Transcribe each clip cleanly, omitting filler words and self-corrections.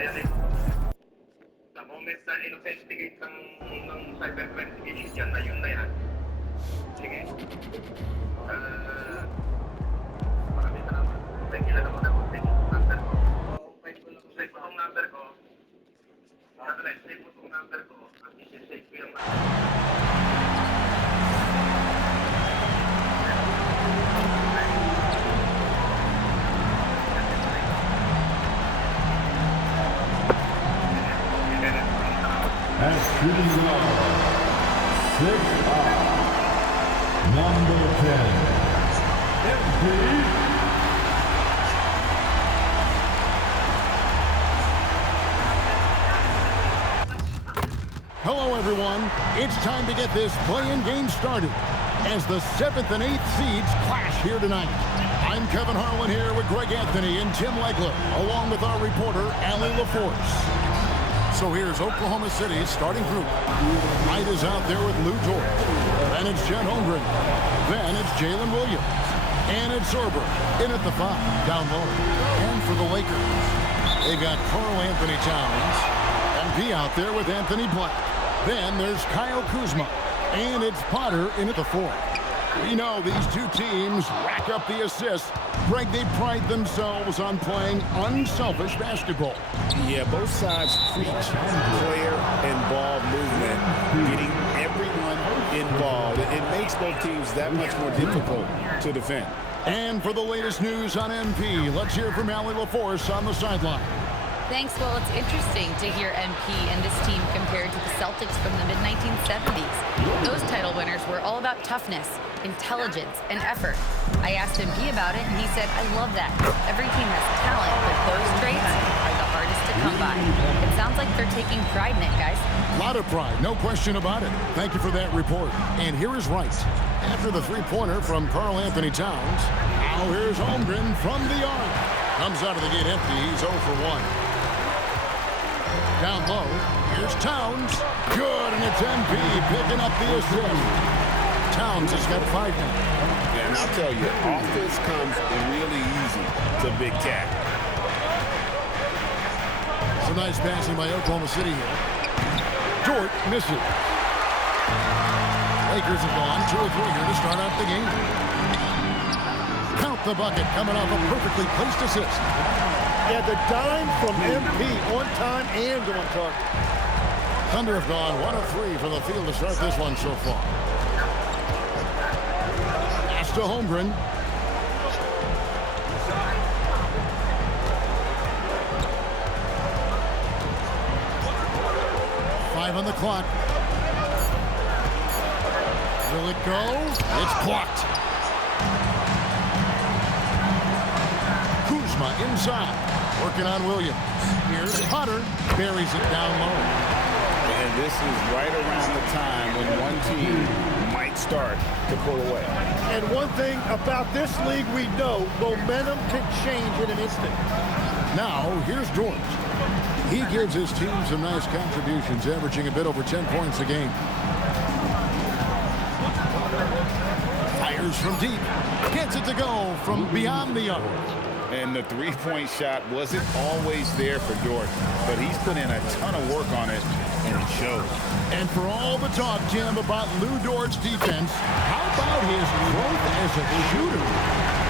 yan eh. Sa moment na in-investigate ng cyber investigation yan, na yun na yan. Sige. Marami salamat. May kilala mo na kung number ko. Save mo itong number ko. Save mo itong number ko. At isi-save ko yung As shooting guard, 6'5", number 10, MP. Hello, everyone. It's time to get this play-in game started as the 7th and 8th seeds clash here tonight. I'm Kevin Harlan here with Greg Anthony and Tim Legler, along with our reporter, Allie LaForce. So here's Oklahoma City's starting group. Knight is out there with Lou Dort. Then it's Jen Holmgren. Then it's Jalen Williams. And it's Sorber in at the 5, down low. And for the Lakers, they got Karl Anthony Towns. MP out there with Anthony Black. Then there's Kyle Kuzma. And it's Potter in at the 4. We know these two teams rack up the assists. Greg, they pride themselves on playing unselfish basketball. Yeah, both sides preach player and ball movement, getting everyone involved. It makes both teams that much more difficult to defend. And for the latest news on MP, let's hear from Allie LaForce on the sideline. Thanks. Well, it's interesting to hear MP and this team compared to the Celtics from the mid-1970s. Those title winners were all about toughness, intelligence, and effort. I asked MP about it, and he said, I love that. Every team has talent, but those traits are the hardest to come by. It sounds like they're taking pride in it, guys. A lot of pride, no question about it. Thank you for that report. And here is Wright. After the three-pointer from Karl Anthony Towns, now here's Holmgren from the arc. Comes out of the gate empty. He's 0 for 1. Down low, here's Towns. Good, and it's MP picking up the assist. Towns has got 5 now. And I'll tell you, offense comes really easy to Big Cat. Some nice passing by Oklahoma City here. Dort misses. Lakers have gone 2 or 3 here to start out the game. Count the bucket coming off a perfectly placed assist. Yeah, the dime from MP on time and on target. Thunder have gone 1 of 3 from the field to start this one so far. Pass to Holmgren. Five on the clock. Will it go? It's blocked. Kuzma inside. Working on Williams. Here's Potter. Buries it down low. And this is right around the time when one team might start to pull away. And one thing about this league we know, momentum can change in an instant. Now, here's Dort. He gives his team some nice contributions, averaging a bit over 10 points a game. Fires from deep. Gets it to go from beyond the arc. And the three-point shot wasn't always there for Dort, but he's put in a ton of work on it, and it shows. And for all the talk, Jim, about Lou Dort's defense, how about his growth as a shooter?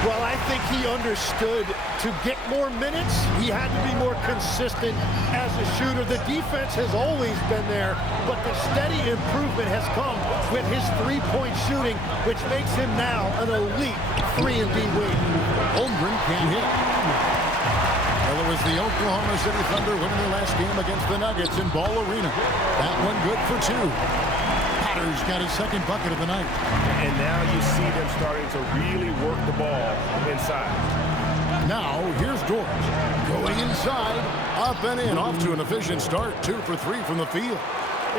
Well, I think he understood to get more minutes, he had to be more consistent as a shooter. The defense has always been there, but the steady improvement has come with his three-point shooting, which makes him now an elite 3-and-D wing. Holmgren can't hit. Well, it was the Oklahoma City Thunder winning their last game against the Nuggets in Ball Arena. That one good for 2. Potter's got his second bucket of the night. And now you see them starting to really work the ball inside. Now, here's Dort. Going inside, up and in, off to an efficient start. 2 for 3 from the field.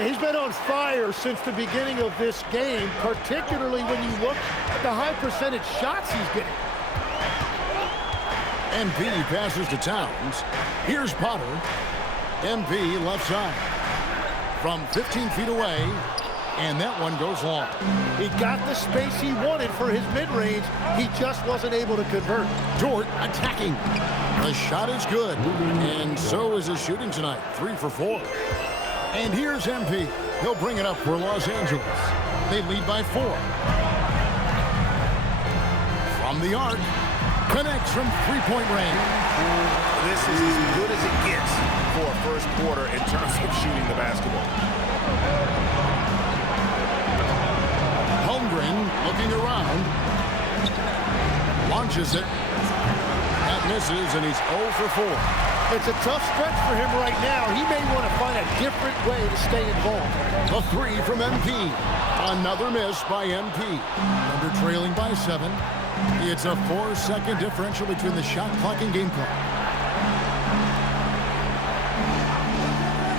He's been on fire since the beginning of this game, particularly when you look at the high percentage shots he's getting. MP passes to Towns. Here's Potter. MP left side. From 15 feet away, And that one goes long. He got the space he wanted for his mid-range. He just wasn't able to convert. Dort attacking. The shot is good. And so is his shooting tonight. 3 for 4. And here's MP. He'll bring it up for Los Angeles. They lead by 4. From the arc. Connects from three-point range. This is as good as it gets for a first quarter in terms of shooting the basketball. Holmgren looking around. Launches it. That misses, and he's 0 for 4. It's a tough stretch for him right now. He may want to find a different way to stay involved. The 3 from MP. Another miss by MP. Under trailing by 7. It's a 4-second differential between the shot clock and game clock.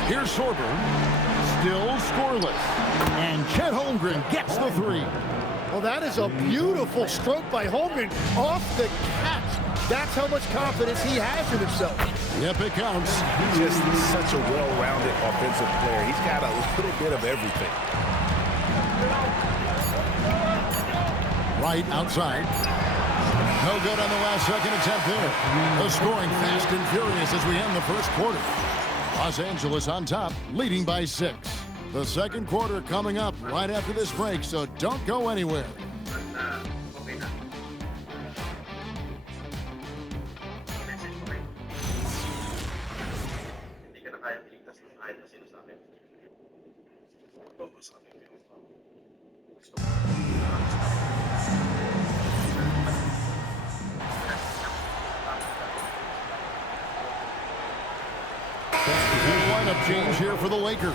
Here's Sorber. Still scoreless. And Chet Holmgren gets the 3. Well, that is a beautiful stroke by Holmgren off the catch. That's how much confidence he has in himself. Yep, it counts. Just such a well-rounded offensive player. He's got a little bit of everything. Right outside. No good on the last second attempt there. The scoring fast and furious as we end the first quarter. Los Angeles on top, leading by 6. The second quarter coming up right after this break, so don't go anywhere. Okay na. Message ko kayo. Hindi ka na kaya piligtas ng kahit na sino sa akin. Oo, sa akin yun. Gusto ko. Lineup change here for the Lakers.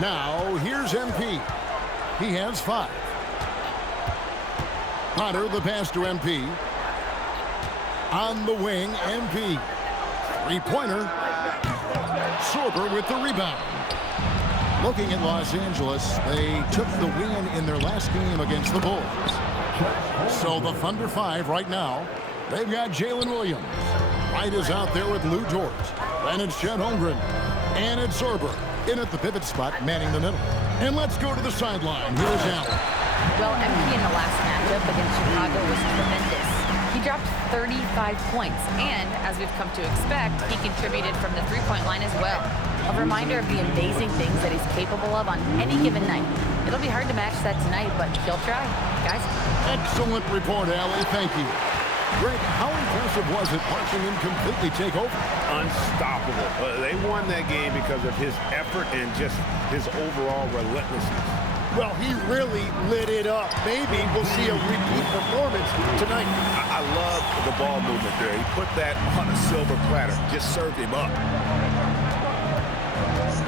Now, here's MP. He has 5. Potter, the pass to MP. On the wing, MP. Three-pointer. Sorber with the rebound. Looking at Los Angeles, they took the win in their last game against the Bulls. So the Thunder 5 right now. They've got Jalen Williams. White is out there with Lou Dort. Then it's Chet Holmgren. And it's Sorber in at the pivot spot, manning the middle. And let's go to the sideline. Here's Allen. Well, MP in the last matchup against Chicago was tremendous. He dropped 35 points, and as we've come to expect, he contributed from the three-point line as well. A reminder of the amazing things that he's capable of on any given night. It'll be hard to match that tonight, but he'll try. Guys? Excellent report, Allie. Thank you. Greg, how impressive was it watching him completely take over? Unstoppable. They won that game because of his effort and just his overall relentlessness. Well, he really lit it up. Maybe we'll see a repeat performance tonight. I love the ball movement there. He put that on a silver platter. Just served him up.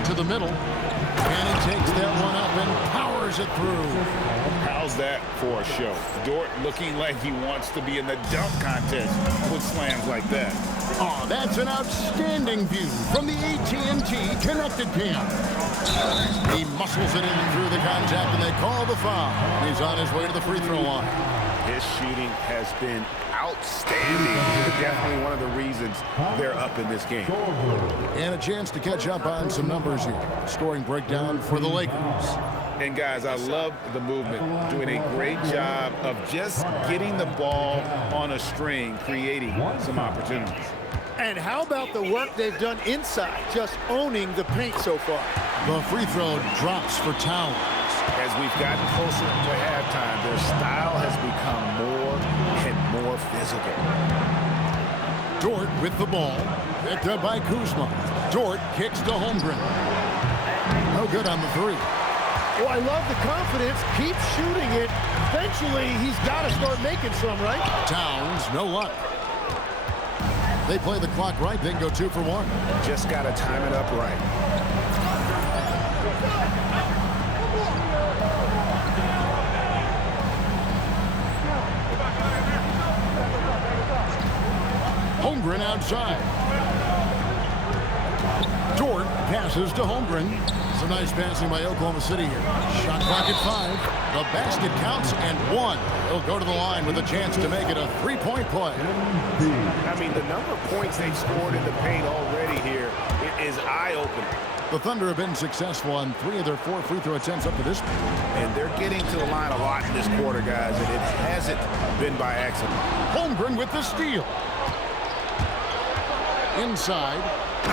To the middle. And he takes that one up and powers it through. How's that for a show? Dort looking like he wants to be in the dunk contest with slams like that. Oh, that's an outstanding view from the AT&T Connected Cam. He muscles it in through the contact, and they call the foul. He's on his way to the free throw line. His shooting has been outstanding. Definitely one of the reasons they're up in this game. And a chance to catch up on some numbers here. Scoring breakdown for the Lakers. And guys, I love the movement. Doing a great job of just getting the ball on a string, creating some opportunities. And how about the work they've done inside, just owning the paint so far? The free throw drops for Towns. As we've gotten closer to halftime, their style has become more and more physical. Dort with the ball. Picked up by Kuzma. Dort kicks to Holmgren. No good on the 3. Well, I love the confidence. Keep shooting it. Eventually, he's got to start making some, right? Towns, no luck. They play the clock right, then go 2 for 1. Just got to time it up right. Holmgren outside. Dort passes to Holmgren. Some Some nice passing by Oklahoma City here. Shot clock at 5. The basket counts and 1. He'll go to the line with a chance to make it a 3-point play. I mean, the number of points they've scored in the paint already here is eye-opening. The Thunder have been successful on 3 of their 4 free throw attempts up to this point. And they're getting to the line a lot in this quarter, guys, and it hasn't been by accident. Holmgren with the steal. Inside,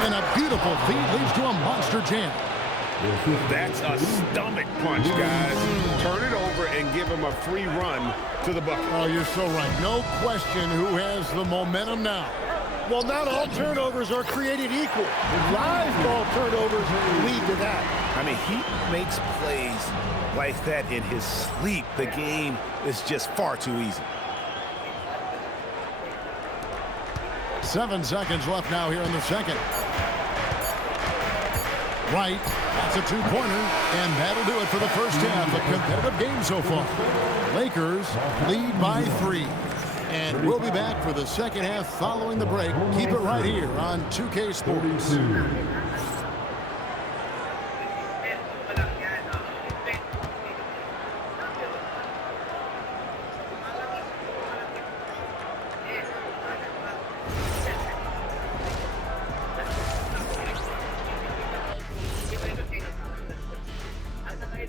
and a beautiful feed leads to a monster jam. That's a stomach punch, guys. Turn it over and give him a free run to the bucket. Oh, you're so right. No question who has the momentum now. Well, not all turnovers are created equal. Live ball turnovers lead to that. I mean, he makes plays like that in his sleep. The game is just far too easy. 7 seconds left now here in the second. Right, that's a 2-pointer, and that'll do it for the first half. A competitive game so far. Lakers lead by 3. And we'll be back for the second half following the break. Keep it right here on 2K Sports.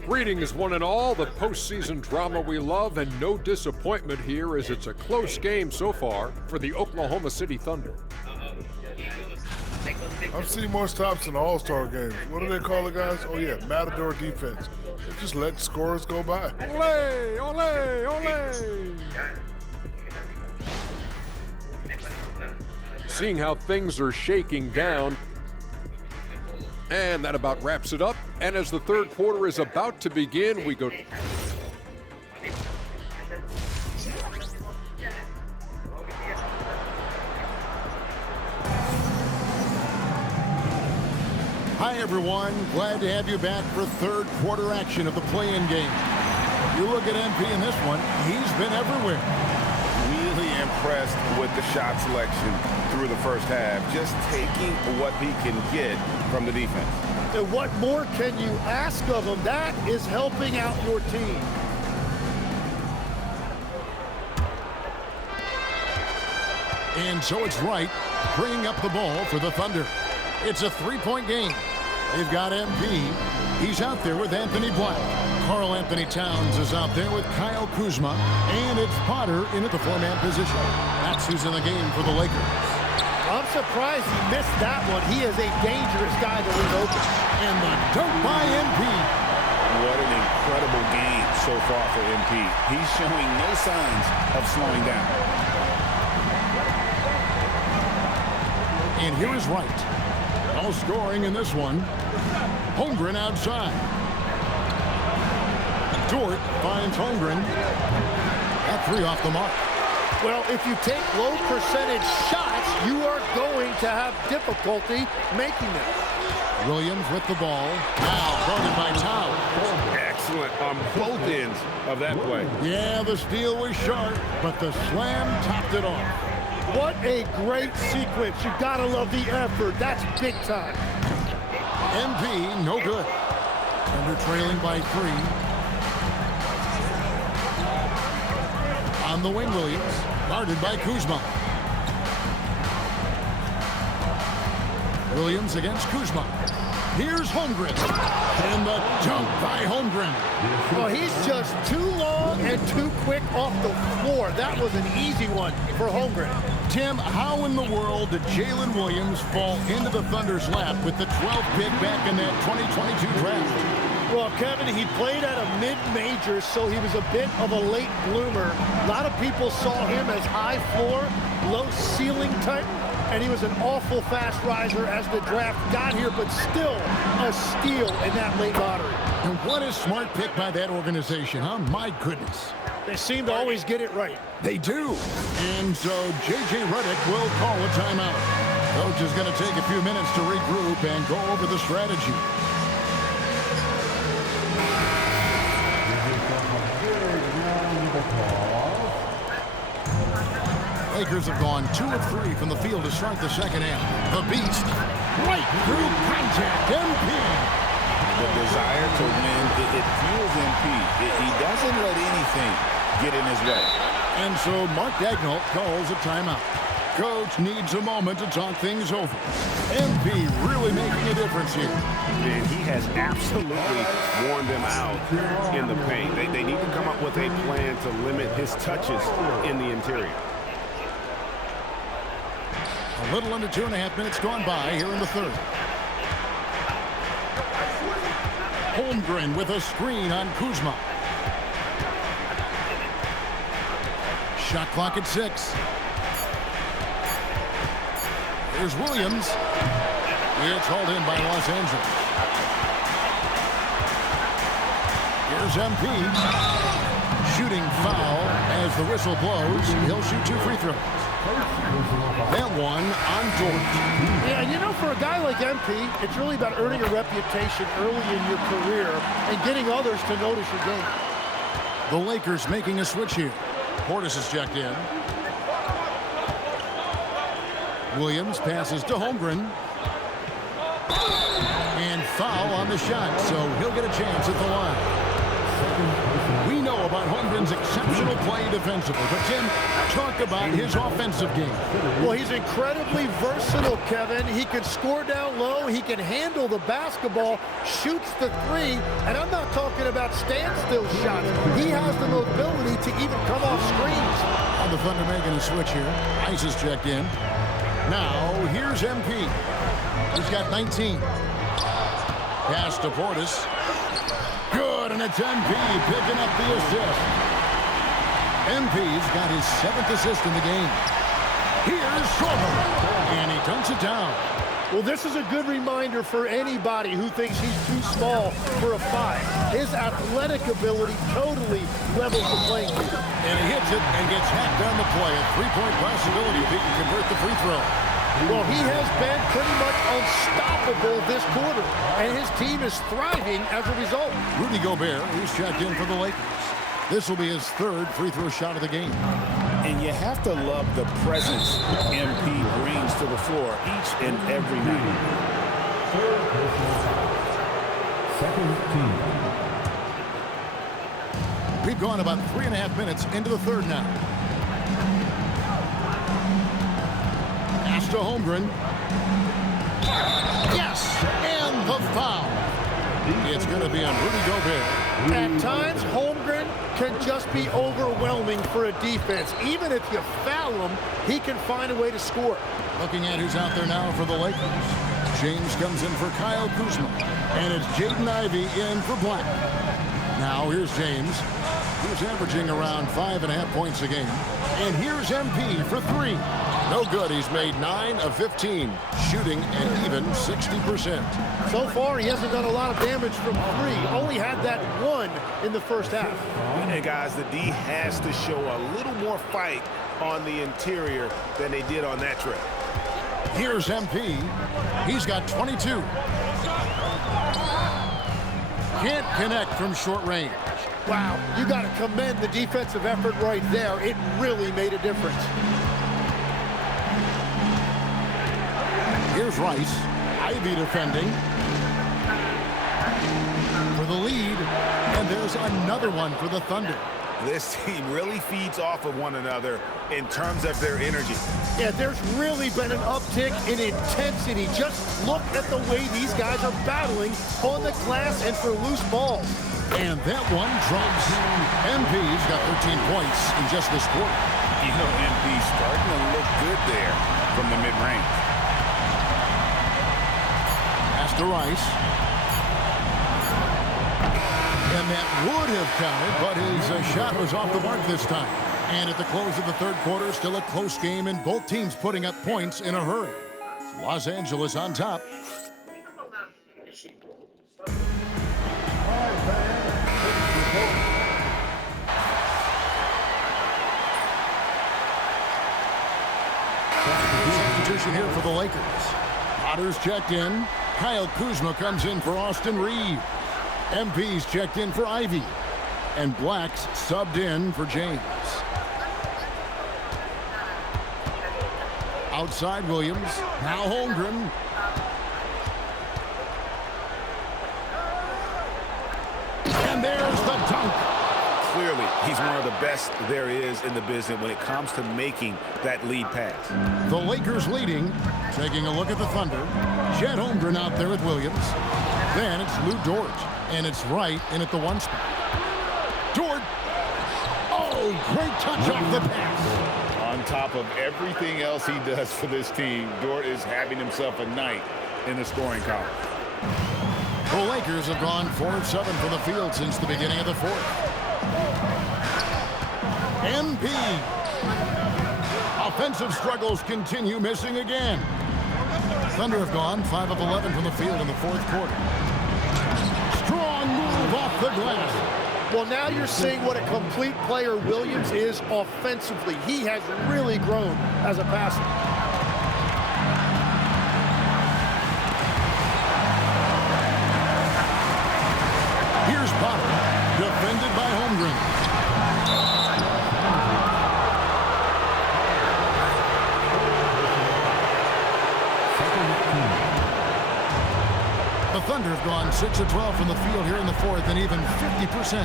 Greetings, one and all. The postseason drama we love, and no disappointment here as it's a close game so far for the Oklahoma City Thunder. I've seen more stops in the All-Star games. What do they call it, guys? Oh, yeah, Matador defense. They just let scores go by. Ole, ole, ole! Seeing how things are shaking down, and that about wraps it up. And as the third quarter is about to begin, we go. Hi, everyone. Glad to have you back for third quarter action of the play-in game. You look at MP in this one, he's been everywhere. Really impressed with the shot selection through the first half. Just taking what he can get from the defense. And what more can you ask of him? That is helping out your team. And so it's Wright bringing up the ball for the Thunder. It's a 3-point game. They've got MP. He's out there with Anthony Black. Karl Anthony Towns is out there with Kyle Kuzma. And it's Potter in at the 4-man position. That's who's in the game for the Lakers. I'm surprised he missed that one. He is a dangerous guy to leave open. And the dunk by MP. What an incredible game so far for MP. He's showing no signs of slowing down. And here is Wright. No scoring in this one. Holmgren outside. Dort finds Holmgren. That 3 off the mark. Well, if you take low percentage shots, you are going to have difficulty making them. Williams with the ball. Now guarded by Towns. Excellent on both ends of that play. Yeah, the steal was sharp, but the slam topped it off. What a great sequence. You gotta love the effort. That's big time. MP, no good. Thunder trailing by 3. On the wing, Williams, guarded by Kuzma. Williams against Kuzma. Here's Holmgren. And the dunk by Holmgren. Well, he's just too long and too quick off the floor. That was an easy one for Holmgren. Tim, how in the world did Jalen Williams fall into the Thunder's lap with the 12th pick back in that 2022 draft? Well, Kevin, he played at a mid-major, so he was a bit of a late bloomer. A lot of people saw him as high floor, low ceiling type, and he was an awful fast riser as the draft got here, but still a steal in that late lottery. And what a smart pick by that organization, huh? My goodness. They seem to always get it right. They do. And so J.J. Redick will call a timeout. Coach is going to take a few minutes to regroup and go over the strategy. Lakers have gone 2 of 3 from the field to start the second half. The Beast, right through contact, MP. the desire to win, it fuels MP. He doesn't let anything get in his way. And so Mark Dagnall calls a timeout. Coach needs a moment to talk things over. MP really making a difference here. And he has absolutely worn them out in the paint. They need to come up with a plan to limit his touches in the interior. A little under 2.5 minutes gone by here in the third. Holmgren with a screen on Kuzma. Shot clock at 6. Here's Williams. It's hauled in by Los Angeles. Here's MP. Shooting foul as the whistle blows. He'll shoot 2 free throws. That one on George. Yeah, and you know, for a guy like MP, it's really about earning a reputation early in your career and getting others to notice your game. The Lakers making a switch here. Portis is checked in. Williams passes to Holmgren. And foul on the shot, so he'll get a chance at the line. We know about Holmgren's exceptional play defensively, but Tim, talk about his offensive game. Well, he's incredibly versatile, Kevin. He can score down low, he can handle the basketball, shoots the 3, and I'm not talking about standstill shots. He has the mobility to even come off screens. On the Thunder making a switch here. Ice is checked in. Now, here's MP. He's got 19. Pass to Portis. Good, and it's MP picking up the assist. MP's got his 7th assist in the game. Here's Schroeder, and he dunks it down. Well, this is a good reminder for anybody who thinks he's too small for a 5. His athletic ability totally levels the playing field. And he hits it and gets hacked on the play. A 3-point possibility if he can convert the free throw. Well, he has been pretty much unstoppable this quarter, and his team is thriving as a result. Rudy Gobert, who's checked in for the Lakers. This will be his 3rd free throw shot of the game. And you have to love the presence MP brings to the floor each and every night. We've gone about 3.5 minutes into the third now. Pass to Holmgren. Yes! And the foul. It's going to be on Rudy Gobert. At times, Holmgren can just be overwhelming for a defense. Even if you foul him, he can find a way to score. Looking at who's out there now for the Lakers. James comes in for Kyle Kuzma. And it's Jaden Ivey in for Black. Now here's James. He's averaging around 5.5 points a game. And here's MP for 3. No good. He's made 9 of 15, shooting an even 60%. So far, he hasn't done a lot of damage from 3. Only had that 1 in the first half. And guys, the D has to show a little more fight on the interior than they did on that trip. Here's MP. He's got 22. Can't connect from short range. Wow, you got to commend the defensive effort right there. It really made a difference. Here's Rice. Ivy defending for the lead. And there's another one for the Thunder. This team really feeds off of one another in terms of their energy. Yeah, there's really been an uptick in intensity. Just look at the way these guys are battling on the glass and for loose balls. And that one drops. MP's got 13 points in just this quarter. You know, MP's starting to look good there from the mid-range. Pass to Rice. And that would have counted, but his shot was off the mark this time. And at the close of the third quarter, still a close game, and both teams putting up points in a hurry. Los Angeles on top. Substitution here for the Lakers. Potter's checked in. Kyle Kuzma comes in for Austin Reeves. MP's checked in for Ivy. And Black's subbed in for James. Outside Williams. Now Holmgren. dunk. Clearly, he's one of the best there is in the business when it comes to making that lead pass. The Lakers leading. Taking a look at the Thunder. Chet Holmgren out there with Williams. Then it's Lou Dort. And it's right in at the 1 spot. Dort. Oh, great touch off the pass. On top of everything else he does for this team, Dort is having himself a night in the scoring column. The Lakers have gone 4 of 7 from the field since the beginning of the 4th. MP. Offensive struggles continue, missing again. Thunder have gone 5 of 11 from the field in the 4th quarter. Strong move off the glass. Well, now you're seeing what a complete player Williams is offensively. He has really grown as a passer. Here's Potter, defended by Holmgren. The Thunder have gone 6 of 12 from the field here in the 4th and even 50%.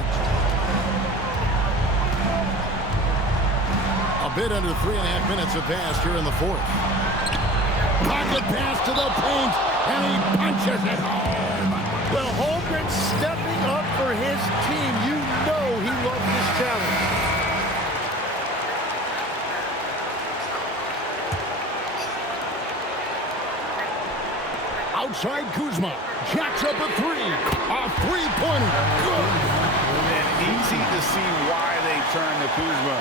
A bit under 3.5 minutes have passed here in the 4th. Pocket pass to the paint, and he punches it home. Well, Holmgren stepping up for his team. You know he loves this challenge. Outside Kuzma, jacks up a 3. A three-pointer. Good. And easy to see why they turn to Kuzma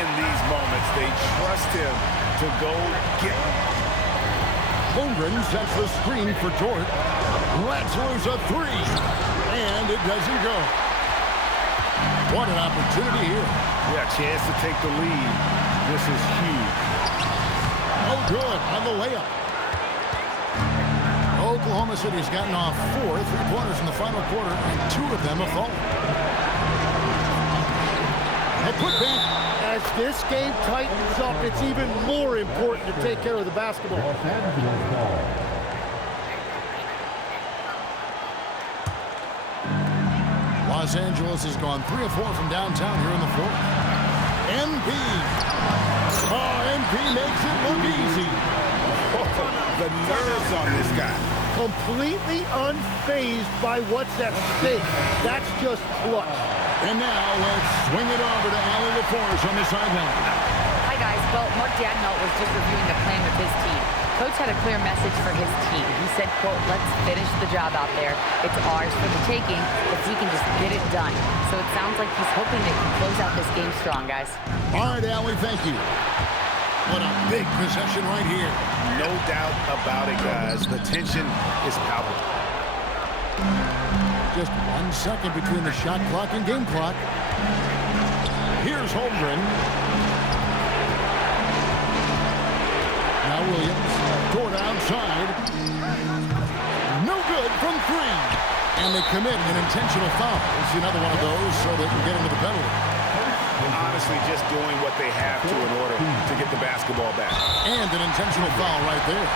in these moments. They trust him to go get them. Holmgren sets the screen for Dort. Lets loose a 3. And it doesn't go. What an opportunity here. Yeah, chance to take the lead. This is huge. Oh, good on the layup. Oklahoma City's gotten off 4 3-pointers in the final quarter, and 2 of them have fallen. A putback. As this game tightens up, it's even more important to take care of the basketball. Los Angeles has gone 3 of 4 from downtown here in the 4th. MP. Oh, MP makes it look easy. The nerves on this guy. Completely unfazed by what's at stake. That's just clutch. And now let's swing it over to L3bron on the sideline. Hi, guys. Well, Mark Daigneault was just reviewing the plan with his team. Coach had a clear message for his team. He said, quote, let's finish the job out there. It's ours for the taking if we can just get it done. So it sounds like he's hoping they can close out this game strong, guys. All right, Allie, thank you. What a big possession right here. No doubt about it, guys. The tension is palpable. Just 1 second between the shot clock and game clock. Here's Holmgren. Now Williams. Dort outside. No good from 3. And they commit an intentional foul. It's another one of those so they can get into the penalty. Honestly, just doing what they have to in order to get the basketball back. And an intentional foul right there.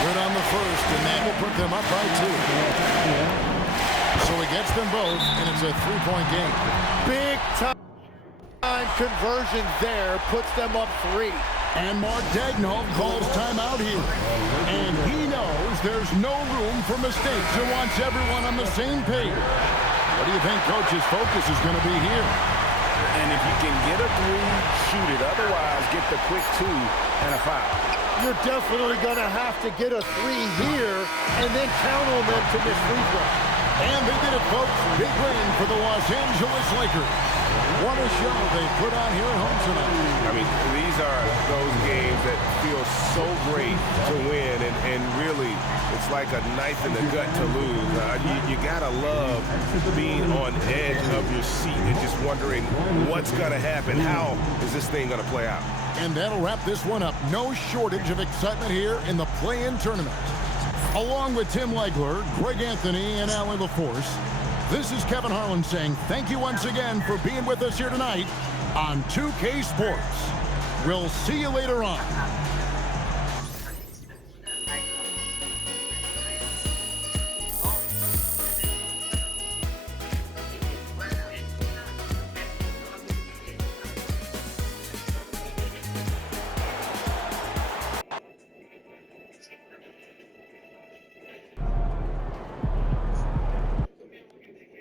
Good on the first, and that will put them up by 2. So he gets them both, and it's a 3-point game. Big time conversion there puts them up 3. And Mark Daigneault calls timeout here. And he knows there's no room for mistakes and wants everyone on the same page. What do you think Coach's focus is going to be here? And if you can get a 3, shoot it. Otherwise, get the quick 2 and a foul. You're definitely going to have to get a 3 here and then count on them to miss free throws. And they did it, folks. Big win for the Los Angeles Lakers. What a show they put on here at home tonight. I mean, these are those games that feel so great to win, and really, it's like a knife in the gut to lose. You gotta love being on edge of your seat and just wondering what's gonna happen. How is this thing gonna play out? And that'll wrap this one up. No shortage of excitement here in the play-in tournament. Along with Tim Legler, Greg Anthony, and L3bron, this is Kevin Harlan saying thank you once again for being with us here tonight on 2K Sports. We'll see you later on.